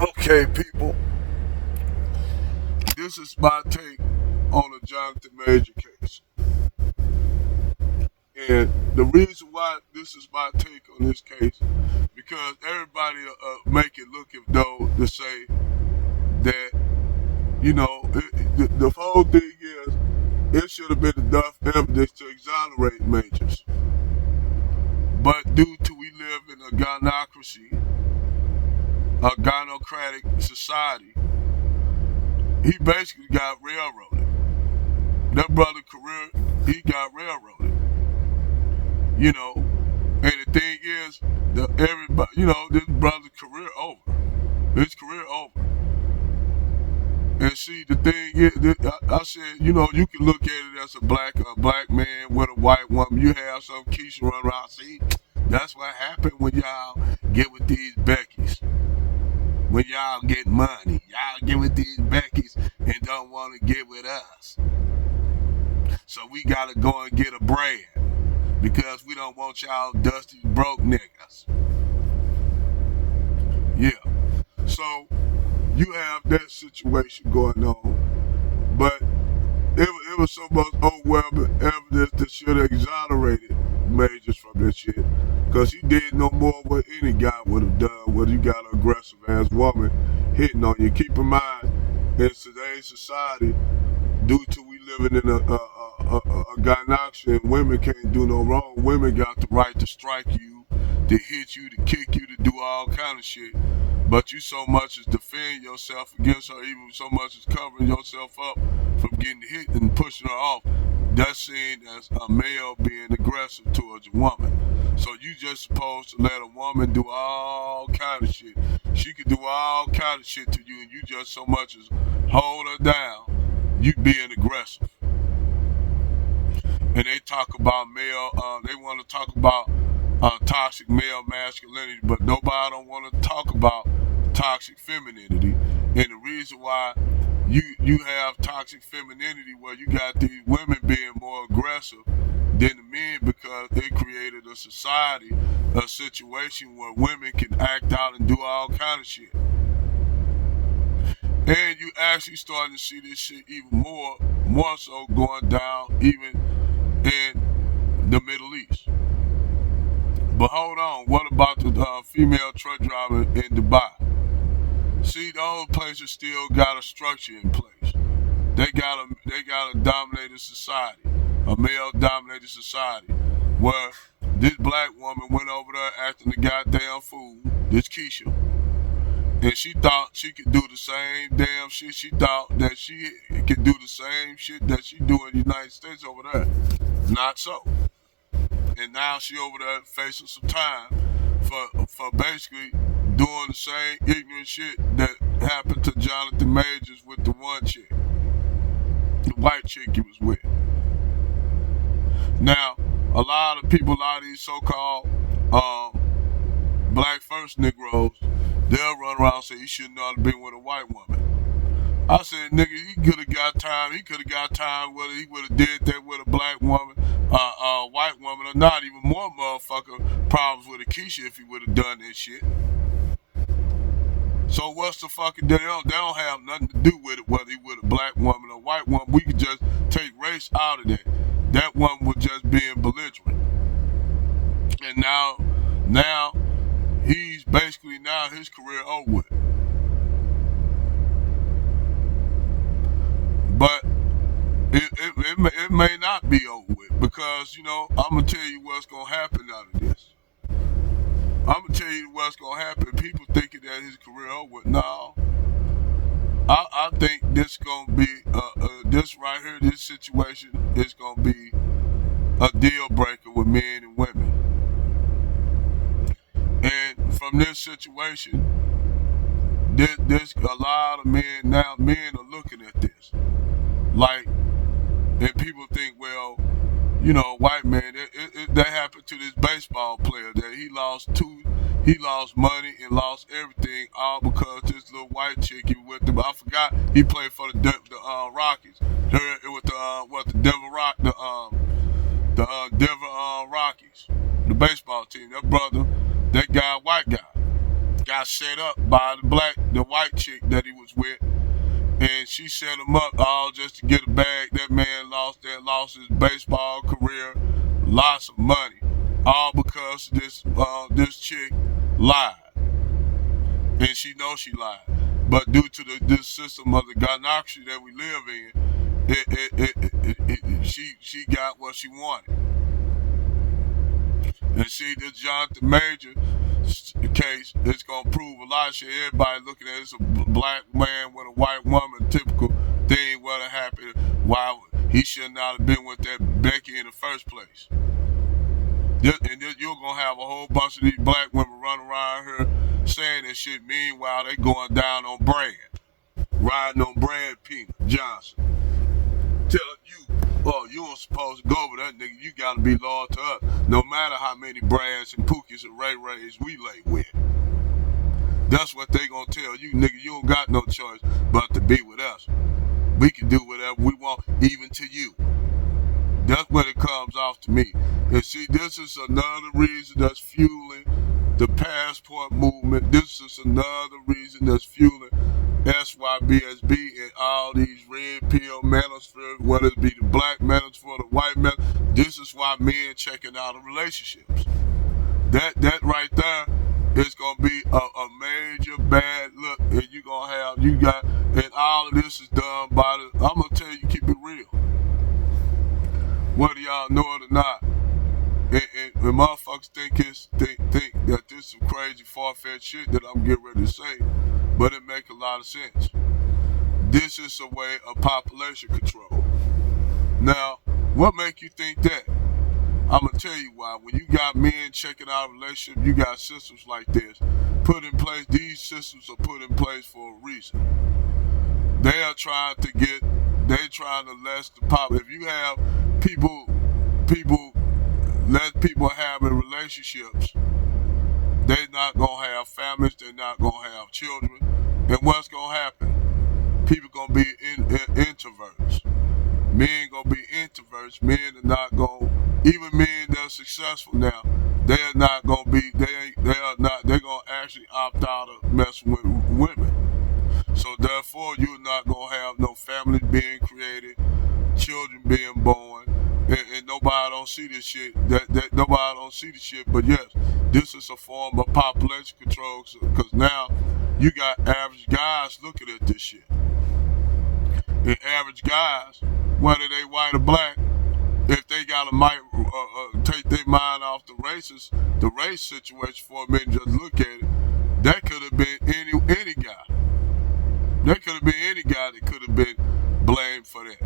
Okay, people, this is my take on the Jonathan Major case. And the reason why this is my take on this case, because everybody make it look as though to say that, the whole thing is, it should have been enough evidence to exonerate Majors. But due to we live in a gynocracy, a gynocratic society, he basically got railroaded. That brother career, he got railroaded. You know, and the thing is, everybody, this brother's career over. His career over. And see, the thing is, I said, you can look at it as a black man with a white woman. You have some Keisha run around. See, that's what happened when y'all get with these Beckys. When y'all get money, y'all get with these Beckys and don't want to get with us. So we gotta go and get a brand because we don't want y'all dusty broke niggas. Yeah. So you have that situation going on, but it was so much overwhelming evidence that should have exonerated Majors from this shit, because he did no more what any guy would have done when you got an aggressive ass woman hitting on you. Keep in mind, in today's society, due to we living in a gynocracy, and women can't do no wrong. Women got the right to strike you, to hit you, to kick you, to do all kind of shit. But you so much as defend yourself against her, even so much as covering yourself up from getting hit and pushing her off. That's seen as a male being aggressive towards a woman. So you just supposed to let a woman do all kind of shit. She could do all kind of shit to you, and you just so much as hold her down. You being aggressive. And they talk about they want to talk about toxic male masculinity, but nobody don't want to talk about toxic femininity. And the reason why you have toxic femininity, where you got these women being more aggressive than the men, because it created a society, a situation where women can act out and do all kind of shit. And you actually starting to see this shit even more so going down even in the Middle East. But hold on, what about the female truck driver in Dubai? See, those places still got a structure in place. They got a dominated society, a male-dominated society, where this black woman went over there acting the goddamn fool, this Keisha, and she thought she could do the same damn shit. She thought that she could do the same shit that she do in the United States over there. Not so. And now she over there facing some time for basically doing the same ignorant shit that happened to Jonathan Majors with the one chick, the white chick he was with. Now, a lot of people, a lot of these so-called black first Negroes, they'll run around and say he shouldn't have been with a white woman. I said, nigga, he could have got time. He could have got time whether he would have did that with a black woman, white woman, or not. Even more motherfucker problems with a Keisha if he would have done that shit. So what's the fucking deal? They don't have nothing to do with it, whether he with a black woman or white woman. We could just take race out of that. That one was just being belligerent. And now he's basically his career over with. But it may not be over with, because, I'm going to tell you what's going to happen out of this. I'm going to tell you what's going to happen. People thinking that his career over with. No. I think this going to be, this right here, this situation is going to be a deal breaker with men and women. And from this situation, there's a lot of men now, men are looking at this. Like, and people think, well, white man, that happened to this baseball player, that he lost money and lost everything, all because this little white chick he with him. I forgot he played for the Rockies. It was the Denver Rockies, the baseball team. That brother, that guy, white guy, got set up by the white chick that he was with, and she set him up all just to get a bag. That man lost his baseball career, lots of money, all because this chick lied, and she knows she lied. But due to this system of the gynocracy that we live in, she got what she wanted. And see, this Jonathan Major case is gonna prove a lot of shit. Everybody looking at it as a black man with a white woman, typical thing what happened. Why he should not have been with that Becky in the first place. And you're gonna have a whole bunch of these black women running around here saying that shit. Meanwhile, they going down on Brad, riding on Brad Pena Johnson, telling you, oh, you ain't supposed to go over that nigga. You gotta be loyal to us, no matter how many Brads and Pookies and Ray Rays we lay with. That's what they gonna tell you, nigga. You don't got no choice but to be with us. We can do whatever we want, even to you. That's what it comes off to me. And see, this is another reason that's fueling the passport movement. This is another reason that's fueling SYBSB and all these red pill manosphere, whether it be the black manosphere, the white manosphere. This is why men checking out of relationships. That right there is gonna be a major bad look, and and all of this is done by I'm gonna tell you, keep it real. Whether y'all know it or not, and motherfuckers think that this is some crazy far-fetched shit that I'm getting ready to say, but it make a lot of sense. This is a way of population control. Now, what make you think that? I'm gonna tell you why. When you got men checking out a relationship, you got systems like this put in place. These systems are put in place for a reason. They're trying to lessen the pop. If you have let people have in relationships, they're not gonna have families. They're not gonna have children. And what's gonna happen? People gonna be introverts. Men gonna be introverts. Men are not gonna. Even men that are successful now, they're not gonna be. They're gonna actually opt out of messing with women. So therefore, you're not gonna have no family being created, children being born, and nobody don't see this shit. That nobody don't see the shit. But yes, this is a form of population control, because now you got average guys looking at this shit. And average guys, whether they white or black, if they got take their mind off the race situation for a minute, just look at it. That could have been any guy. That could have been any guy that could have been blamed for that.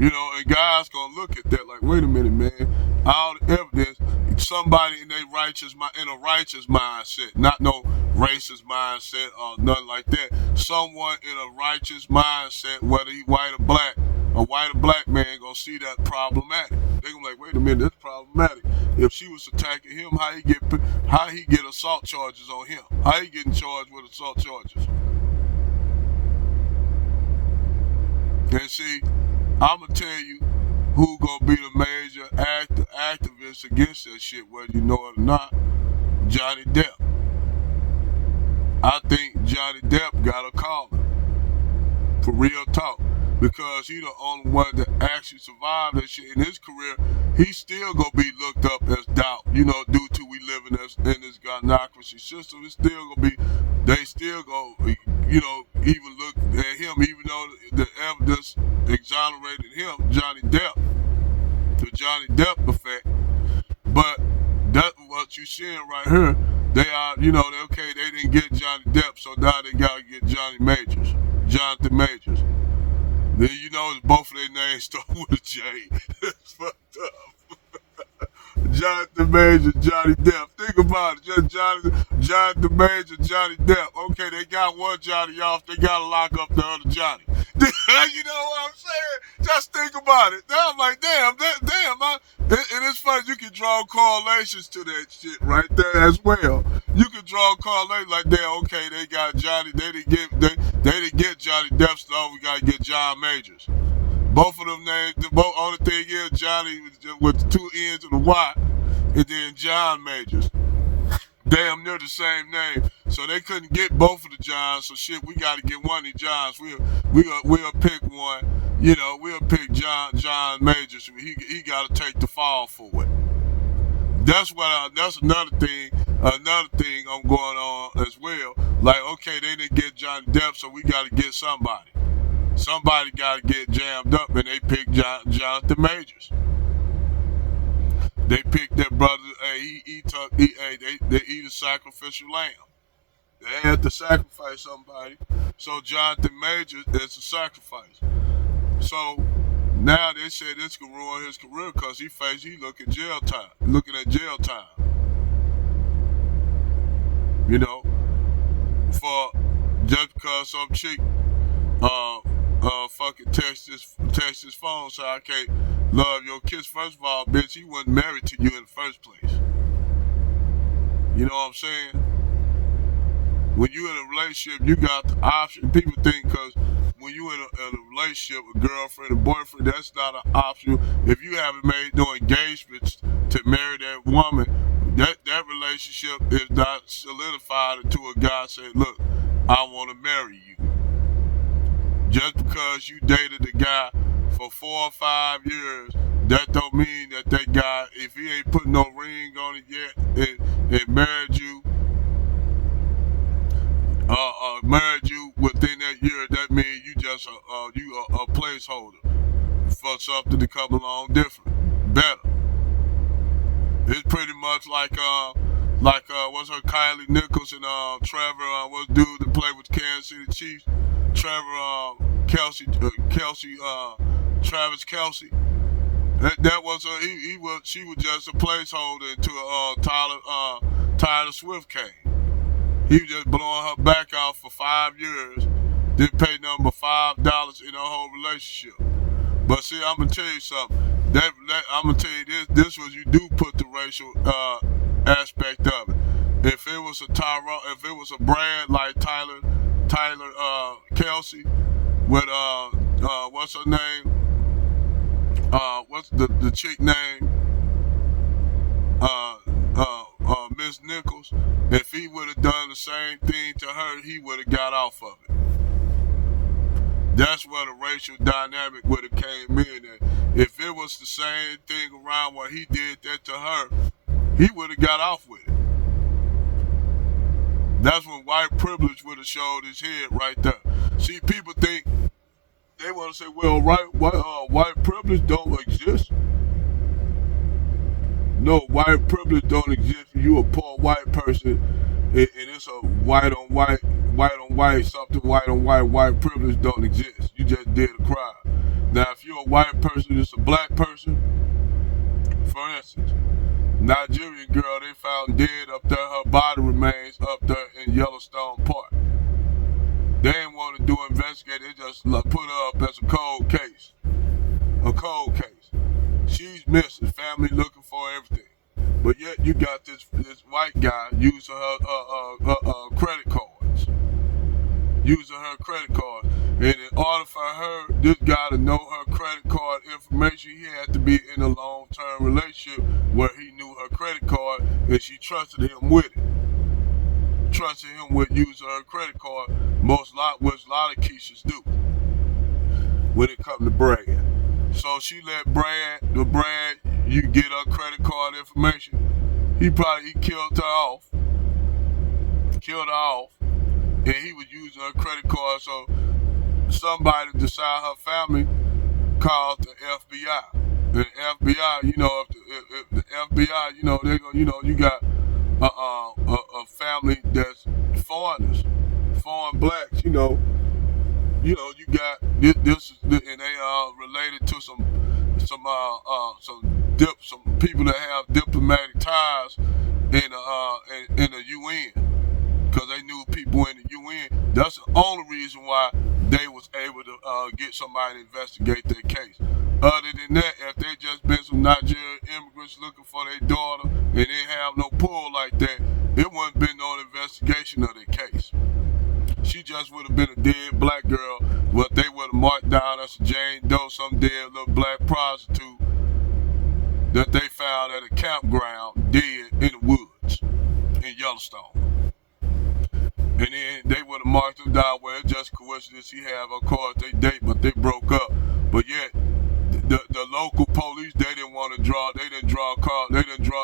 You know, and guys gonna look at that like, wait a minute, man. All the evidence, somebody in a righteous mindset, not no racist mindset or nothing like that. Someone in a righteous mindset, whether he white or black, a white or black man gonna see that problematic. They gonna be like, wait a minute, that's problematic. If she was attacking him, how he get assault charges on him? How he getting charged with assault charges? And see, I'ma tell you who gonna be the major activist against that shit, whether you know it or not. Johnny Depp. I think Johnny Depp got a calling. For real talk. Because he the only one that actually survived that shit in his career. He's still gonna be looked up as doubt, you know, due to we live in this gynocracy system. It's still gonna be, they still gonna, you know, even look at him, even though the evidence exonerated him, Johnny Depp, the Johnny Depp effect. But that's what you're seeing right here. They are, you know, they didn't get Johnny Depp, so now they gotta get Jonathan Majors. Then you know both of their names start with a J. It's fucked up. Jonathan Major, Johnny Depp. Think about it. Just Jonathan Major, Johnny Depp. Okay, they got one Johnny off. They gotta lock up the other Johnny. You know what I'm saying? Just think about it. Now I'm like, damn. And it's funny, you can draw correlations to that shit right there as well. You can draw correlations like, damn, okay, they got Johnny. They didn't get Johnny Depp, so we gotta get John Majors. Both of them names. The only thing is Johnny with the two N's and a Y, and then John Majors. damn near the same name. So they couldn't get both of the Johns. So shit, we got to get one of the Johns. We'll pick one. You know, we'll pick John Majors. He got to take the fall for it. That's another thing. Another thing I'm going on as well. Like, okay, they didn't get Johnny Depp, so we got to get somebody. Somebody got to get jammed up, and they picked Jonathan Majors. They picked that brother. They eat a sacrificial lamb. They had to sacrifice somebody. So Jonathan Majors is a sacrifice. So now they say this could ruin his career because he looking at jail time. You know, for just because some chick fucking text his phone so I can't love your kiss. First of all, bitch, he wasn't married to you in the first place. You know what I'm saying? When you're in a relationship, you got the option. People think because when you're in a relationship, a girlfriend, a boyfriend, that's not an option. If you haven't made no engagements to marry that woman, that relationship is not solidified until a guy says, look, I want to marry you. Just because you dated a guy for 4 or 5 years, that don't mean that guy, if he ain't put no ring on it yet and married you within that year, that means you just a placeholder for something to come along different, better. It's pretty much like what's her Kylie Nichols and Trevor, what's dude that played with the Kansas City Chiefs, Trevor Travis Kelce. That was she was just a placeholder until Tyler Swift came. He was just blowing her back out for 5 years, didn't pay nothing but $5 in the whole relationship. But see, I'm gonna tell you something. I'm gonna tell you this was you do put the racial aspect of it. If it was a brand like Tyler Kelsey with what's her name? What's the chick name? Miss Nichols. If he would have done the same thing to her, he would have got off of it. That's where the racial dynamic would have came in. And if it was the same thing around where he did that to her, he would have got off with it. That's when white privilege would have showed his head right there. See, people think they want to say, well, white privilege don't exist. No, white privilege don't exist. You a poor white person, and it's a white on white, something white on white privilege don't exist. You just did a crime. Now, if you're a white person, it's a black person. For instance, Nigerian girl they found dead up there. Her body remains up there in Yellowstone Park. They didn't want to do investigate. They just put her up as a cold case. A cold case. She's missing. Family looking for everything. But yet you got this white guy using her credit cards. Using her credit cards. And in order for this guy to know her credit card information, he had to be in a long-term relationship where he knew her credit card and she trusted him with it. Trusted him with using her credit card, which a lot of Keishas do when it comes to Brad. So she let Brad, you get her credit card information. He killed her off. And he was using her credit card. So somebody beside her family called the FBI. The FBI, if the FBI, they're gonna, you got a family that's foreigners, foreign blacks, you got this and they related to some people that have diplomatic ties in the UN, because they knew people in the UN. That's the only reason why they was able to get somebody to investigate their case. Other than that, if they just been some Nigerian immigrants looking for their daughter and they have no pull like that, it wouldn't been no investigation of their case. She just would have been a dead black girl. What they would have marked down as a Jane Doe, some dead little black prostitute that they found at a campground dead in the woods in Yellowstone. And then they would have marked him down. Well, it's just coincidence he have, of course, they date, but they broke up. But yet, the local police, they didn't draw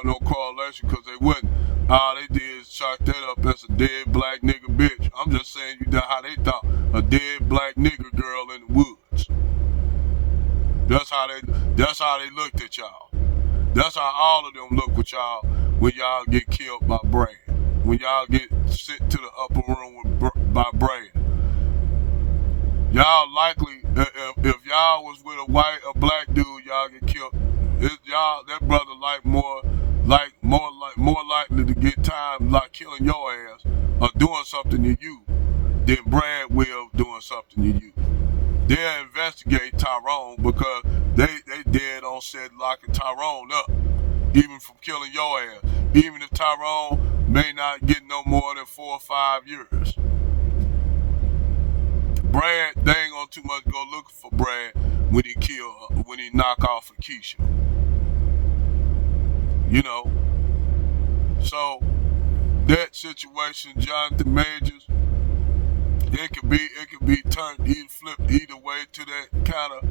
no correlation because they wouldn't. All they did is chalk that up as a dead black nigga bitch. I'm just saying you know how they thought. A dead black nigga girl in the woods. That's how they looked at y'all. That's how all of them look with y'all when y'all get killed by Brad. When y'all get sent to the upper room by Brad. Y'all likely, if y'all was with a black dude, y'all get killed. That brother more likely to get time like killing your ass or doing something to you than Brad will doing something to you. They'll investigate Tyrone because they dead on set locking Tyrone up, even from killing your ass. Even if Tyrone may not get no more than 4 or 5 years. Brad, they ain't gonna too much go looking for Brad when he knock off a Keisha. You know. So that situation, Jonathan Majors, it could be turned flipped either way to that kind of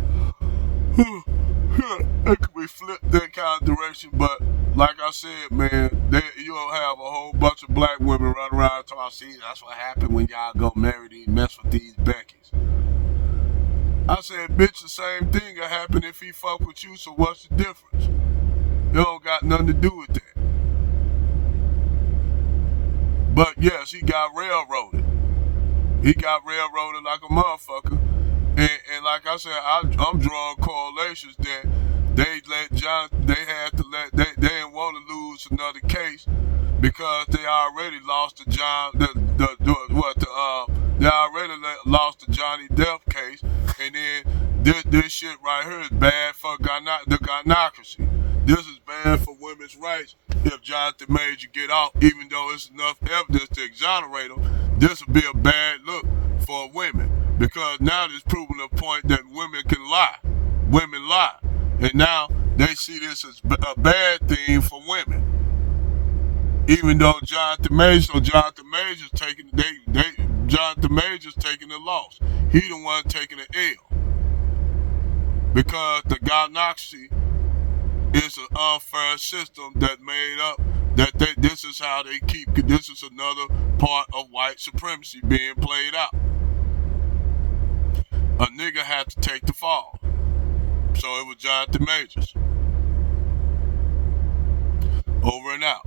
it could be flipped that kind of direction, but like I said, man, you'll have a whole bunch of black women running around talking, see, that's what happened when y'all go marry these, mess with these Beckys. I said, bitch, the same thing will happen if he fuck with you, so what's the difference? It don't got nothing to do with that. But yes, he got railroaded. He got railroaded like a motherfucker. And like I said, I'm drawing correlations that they didn't want to lose another case because they already lost the lost the Johnny Depp case, and then this shit right here is bad for the gynocracy. This is bad for women's rights if Jonathan Major get off, even though it's enough evidence to exonerate him. This would be a bad look for women because now it's proven a point that women can lie. Women lie. And now they see this as a bad thing for women. Even though Jonathan Major's taking the loss. He the one taking the L. Because the gynocracy is an unfair system that made up this is how they keep. This is another part of white supremacy being played out. A nigga had to take the fall. So it was Jonathan Majors. Over and out.